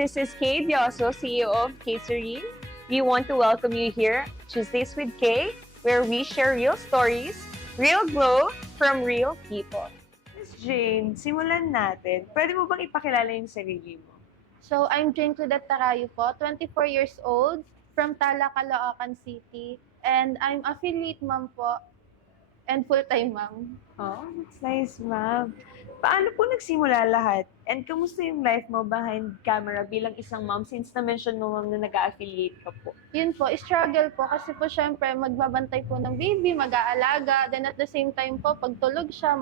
this is Kay Dioso, CEO of Kayserine. We want to welcome you here, Tuesdays with Kay, where we share real stories, real glow from real people. Miss Jane, simulan natin. Pwede mo bang ipakilala yung sarili mo? So, I'm Jane Claudette Tarayo po, 24 years old, from Tala, Caloocan City, and I'm affiliate mom po and full-time mom. Oh, that's nice, ma'am. Paano po nagsimula lahat? And kamusta yung life mo behind camera bilang isang mom since na-mention mo, ma'am, na nag-affiliate ka po? Yun po, struggle po kasi po syempre magbabantay po ng baby, mag-aalaga, then at the same time po, pag tulog siya,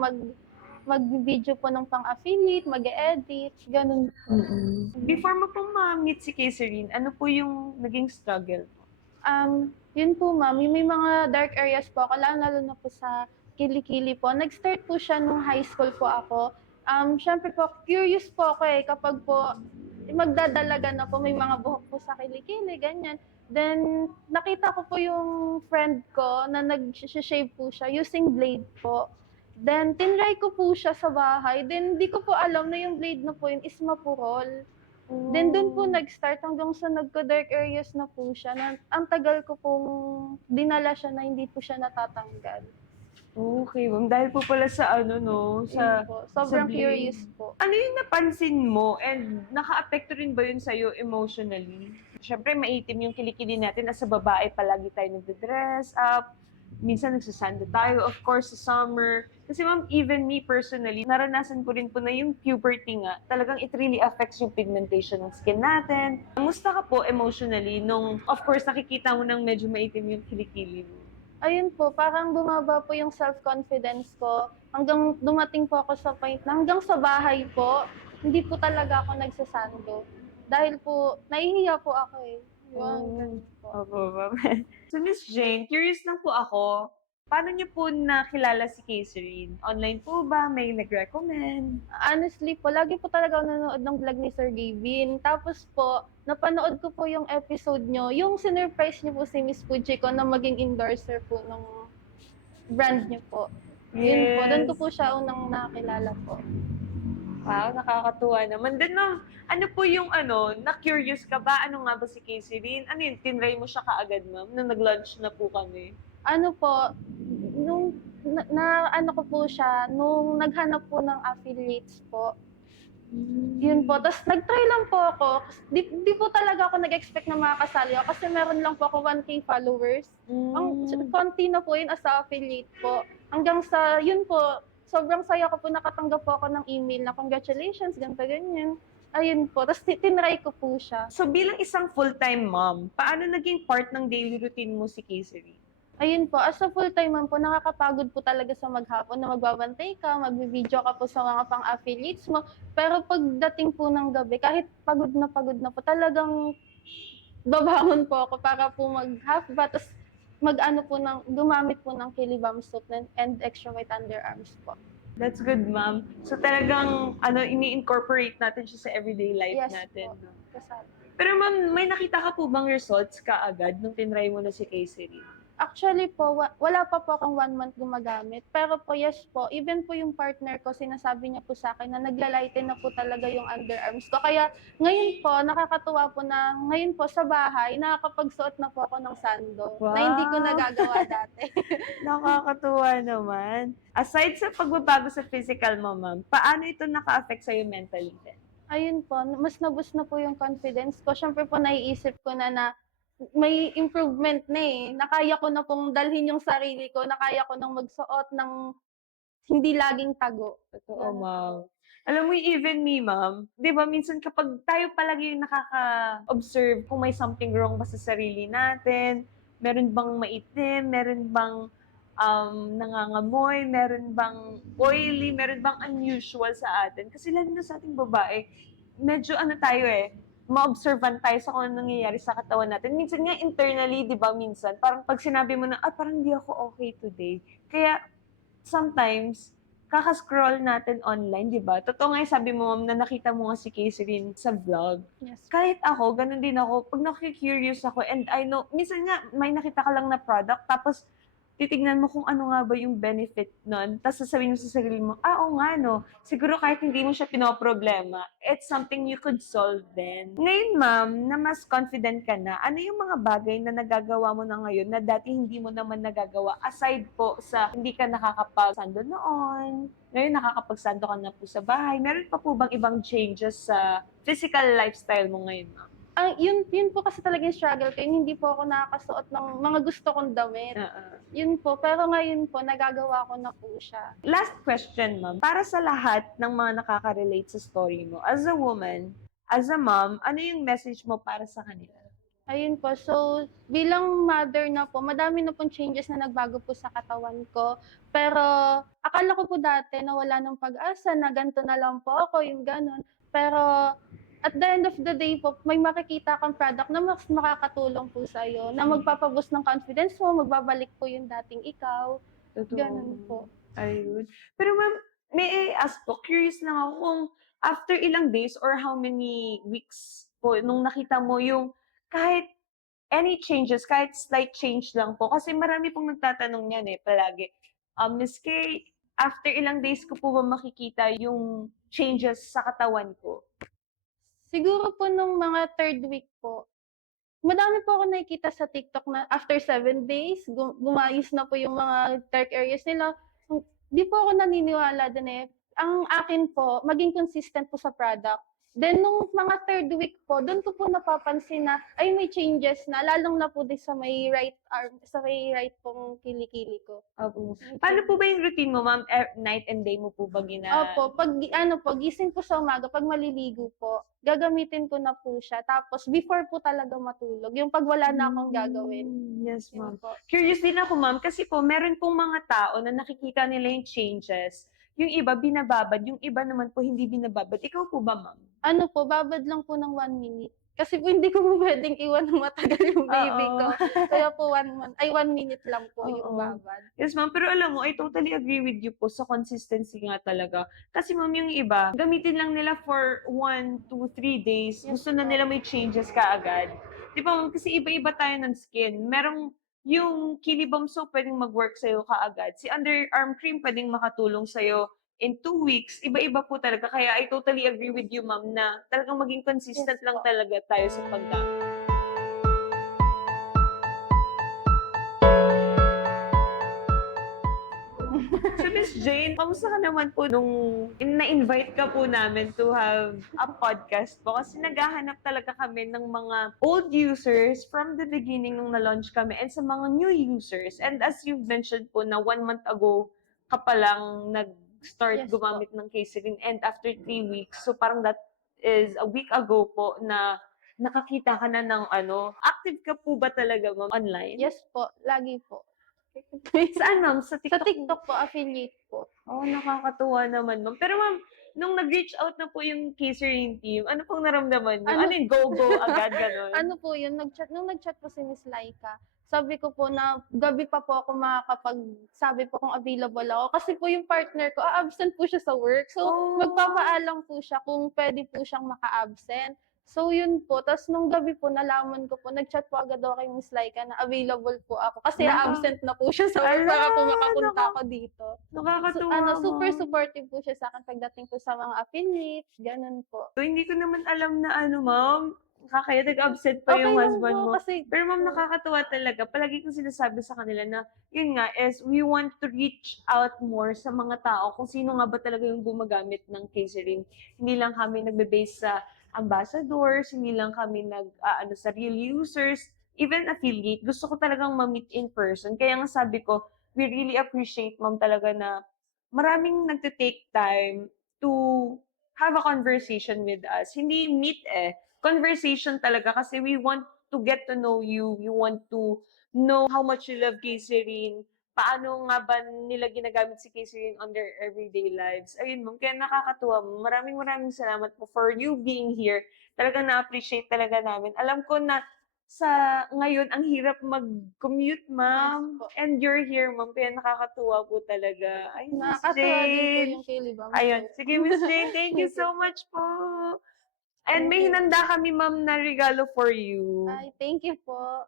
mag-video po ng pang-affiliate, mag-edit, ganun po. Before mo pong ma-meet si Kayserine, ano po yung naging struggle mo? Yun po ma'am, yung may mga dark areas po ako, lalo na po sa kilikili po. Nag-start po siya nung high school po ako. Syempre po, curious po ako kapag po magdadalaga na po, may mga buhok po sa kilikili, ganyan. Then, nakita ko po yung friend ko na nag-shave po siya using blade po. Then, tinry ko po siya sa bahay. Then, di ko po alam na yung blade na po yun is mapurol. Then doon po nag-start hanggang sa nagka-dark areas na po siya. Ang tagal ko pong dinala siya na hindi po siya natatanggal. Okay, ma'am. Dahil po pala sa ano, no? Yun po. Sobrang sa blade. curious po. Ano yung napansin mo and naka-apekto rin ba yun sa'yo emotionally? Siyempre, maitim yung kilikili natin. As a babae, palagi tayo nagde-dress up. Minsan nagsasando tayo, of course, sa summer. Kasi ma'am, even me personally, naranasan ko rin po na yung puberty nga, talagang it really affects yung pigmentation ng skin natin. Kamusta ka po emotionally nung, of course, nakikita mo nang medyo maitim yung kilikili mo? Ayun po, parang bumaba po yung self-confidence ko. Hanggang dumating po ako sa point na hanggang sa bahay po, hindi po talaga ako nagsasando. Dahil po, nahihiya po ako Yun, ganun po. Opo, ma'am. So, Miss Jane, curious lang po ako, paano niyo po nakilala si Kayserine? Online po ba? May nag-recommend? Honestly po, lagi po talaga ako nanonood ng vlog ni Sir Gavin. Tapos po, napanood ko po yung episode nyo, yung sinurprise nyo po si Miss Fujiko na maging endorser po ng brand nyo po. Yun po, doon ko po siya unang nakilala po. Wow, nakakatuwa naman. Then, ma'am, ano po yung na-curious ka ba? Ano nga ba si Kayserine? Ano yun, tinry mo siya kaagad, ma'am, nung nag-launch na po kami? Ano po, nung ano ko po siya, nung naghanap po ng affiliates po, yun po. Tapos nag-try lang po ako. Di po talaga ako nag-expect na makakasali ako kasi meron lang po ako 1K followers. Ang konti na po yun as a affiliate po. Hanggang sa, yun po, sobrang saya ko po nakatanggap po ako ng email na congratulations, ganito, ganyan. Ayun po. Tapos tinry ko po siya. So, bilang isang full-time mom, paano naging part ng daily routine mo si Kayserine? Ayun po, as a full-time mom po, nakakapagod po talaga sa maghapon na magbabantay ka, magbi-video ka po sa mga pang-affiliates mo. Pero pagdating po ng gabi, kahit pagod na po, talagang babangon po ako para po mag-half bath, tapos gumamit po ng Kilibam soap and extra white underarms po. That's good, ma'am. So, talagang ini-incorporate natin siya sa everyday life Yes natin. po. No? Kasama. Pero ma'am, may nakita ka po bang results kaagad nung tinry mo na si Kayserine? Actually po, wala pa po akong 1 month gumagamit. Pero po, yes po, even po yung partner ko, sinasabi niya po sa akin na naglalighten na po talaga yung underarms ko. Kaya ngayon po, nakakatuwa po na ngayon po sa bahay, nakakapagsuot na po ako ng sando na hindi ko Wow! nagagawa dati. Nakakatuwa naman. Aside sa pagbabago sa physical mo, ma'am, paano ito naka-affect sa'yo mentally din? Ayun po, mas na-boost na po yung confidence ko. Siyempre po, naiisip ko na may improvement na Nakaya ko na pong dalhin yung sarili ko, nakaya ko nang magsuot ng hindi laging tago. Totoo, Ganun ma'am. po. Alam mo, even me, ma'am, di ba, minsan kapag tayo palagi yung nakaka-observe kung may something wrong ba sa sarili natin, meron bang maitim, meron bang nangangamoy, meron bang oily, meron bang unusual sa atin. Kasi lalo na sa ating babae, medyo tayo ma-observant tayo sa kung ano nangyayari sa katawan natin. Minsan nga internally, di ba, minsan, parang pag sinabi mo na, parang di ako okay today. Kaya, sometimes, kaka-scroll natin online, di ba? Totoo nga yung sabi mo, ma'am, na nakita mo nga si Kayserine sa vlog. Yes. Kahit ako, ganun din ako. Pag nakikurious ako, and I know, minsan nga, may nakita ka lang na product, tapos, titignan mo kung ano nga ba yung benefit nun. Tapos sasabihin mo sa sarili mo, oo nga no, siguro kahit hindi mo siya pinoproblema, it's something you could solve then. Ngayon ma'am, na mas confident ka na, ano yung mga bagay na nagagawa mo na ngayon na dati hindi mo naman nagagawa aside po sa hindi ka nakakapagsando noon, ngayon nakakapagsando ka na po sa bahay, meron pa po bang ibang changes sa physical lifestyle mo ngayon ma'am? Yun po kasi talaga yung struggle ko, yung hindi po ako nakakasuot ng mga gusto kong damit. Yun po, pero ngayon po, nagagawa ko na po siya. Last question, ma'am. Para sa lahat ng mga nakaka-relate sa story mo, as a woman, as a mom, ano yung message mo para sa kanila? Ayun po, so bilang mother na po, madami na pong changes na nagbago po sa katawan ko. Pero akala ko po dati na wala ng pag-asa, na ganito na lang po ako, yung ganun. Pero at the end of the day po, may makikita kang product na mas makakatulong po sa'yo, na magpapaboost ng confidence mo, magbabalik po yung dating ikaw. Totoo. Ganun po. Ayun. Pero ma'am, may I ask po, curious lang ako kung after ilang days or how many weeks po nung nakita mo yung kahit any changes, kahit slight change lang po. Kasi marami pong nagtatanong yan palagi. Miss Kay, after ilang days ko po ba makikita yung changes sa katawan ko? Siguro po nung mga third week po, madami po ako nakikita sa TikTok na after 7 days, gumayos na po yung mga dark areas nila. Di po ako naniniwala dun eh. Ang akin po, maging consistent po sa product. Then, nung mga third week po, doon ko po napapansin na, ay, may changes na, lalong na po din sa may right arm, sa may right pong kilikili ko. Opo. Paano po ba yung routine mo, ma'am? Night and day mo po ba Opo, gising po sa umaga, pag maliligo po, gagamitin ko na po siya. Tapos, before po talaga matulog, yung pag wala na akong gagawin. Yes, Yun ma'am. po. Curious din ako, ma'am, kasi po, meron pong mga tao na nakikita nila yung changes. Yung iba, binababad. Yung iba naman po, hindi binababad. Ikaw po ba, ma'am? Ano po, babad lang po ng 1 minute. Kasi po hindi ko po pwedeng iwan ng matagal yung baby Oo. ko. Kaya po 1 minute lang po yung Oo. babad. Yes, ma'am. Pero alam mo, I totally agree with you po sa consistency nga talaga. Kasi ma'am, yung iba, gamitin lang nila for 1, 2, 3 days. Yes, Gusto na po. nila may changes kaagad. Di ba, ma'am? Kasi iba-iba tayo ng skin. Merong yung Kilibom soap pwedeng mag-work sa'yo kaagad. Si underarm cream pwedeng makatulong sa'yo in 2 weeks. Iba-iba po talaga. Kaya I totally agree with you, ma'am, na talagang maging consistent Yes, lang po. talaga tayo sa paggamit. So, Miss Jane, kamusta ka naman po nung na-invite ka po namin to have a podcast po? Kasi naghahanap talaga kami ng mga old users from the beginning nung na-launch kami and sa mga new users. And as you've mentioned po na 1 month ago ka pa lang nag-start Yes, gumamit ng Caserin and after 3 weeks, so parang that is a week ago po na nakakita ka na ng active ka po ba talaga ma'am online? Yes po, lagi po. Saan ma'am? Sa Sa TikTok? TikTok po, affiliate po. Oh, nakakatuwa naman, ma'am. Pero ma'am, nung nag-reach out na po yung catering team, ano pong naramdaman niyo? Ano yung go-go agad, gano'n? Ano po yun, nung nag-chat po si Miss Laika, sabi ko po na gabi pa po ako sabi po kung available ako. Kasi po yung partner ko, absent po siya sa work. So, Oh. magpapaalam po siya kung pwede po siyang maka-absent. So, yun po. Tapos, nung gabi po, nalaman ko po, nag-chat po agad ako kay Miss Laika na available po ako. Kasi absent na po siya sa work para po makapunta ako dito. Nakakatuwa, Super ma'am. supportive po siya sa akin pagdating po sa mga affiliates, ganun po. So, hindi ko naman alam na ma'am, kaya nag-absent pa Okay yung lang husband po mo. kasi Pero ma'am, nakakatuwa talaga. Palagi kong sinasabi sa kanila na, yun nga, is we want to reach out more sa mga tao kung sino nga ba talaga yung gumagamit ng Caserin. Hindi lang kami nagbe-base sa ambassadors, hindi lang kami sa real users, even affiliate. Gusto ko talagang ma-meet in person. Kaya nga sabi ko, we really appreciate, ma'am, talaga na maraming nagte-take time to have a conversation with us. Hindi meet conversation talaga kasi we want to get to know you. You want to know how much you love Caserin. Paano nga ba nila ginagamit si Caserin on their everyday lives. Ayun, ma'am. Kaya nakakatuwa. Maraming salamat po for you being here. Talagang na-appreciate talaga namin. Alam ko na sa ngayon, ang hirap mag-commute, ma'am. Yes po. And you're here, ma'am. Kaya nakakatuwa po talaga. Ay, Miss Nakakatuwa din po Jane. yung Kilibam Ayun. po. Sige, Miss Jane. Thank you so much po. And may Thank you. hinanda kami, ma'am, na regalo for you. Ay, thank you po.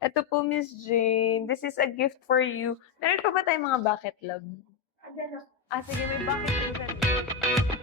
Ito po, Miss Jane. This is a gift for you. Meron pa ba tayong mga bucket love? Sige, may bucket love.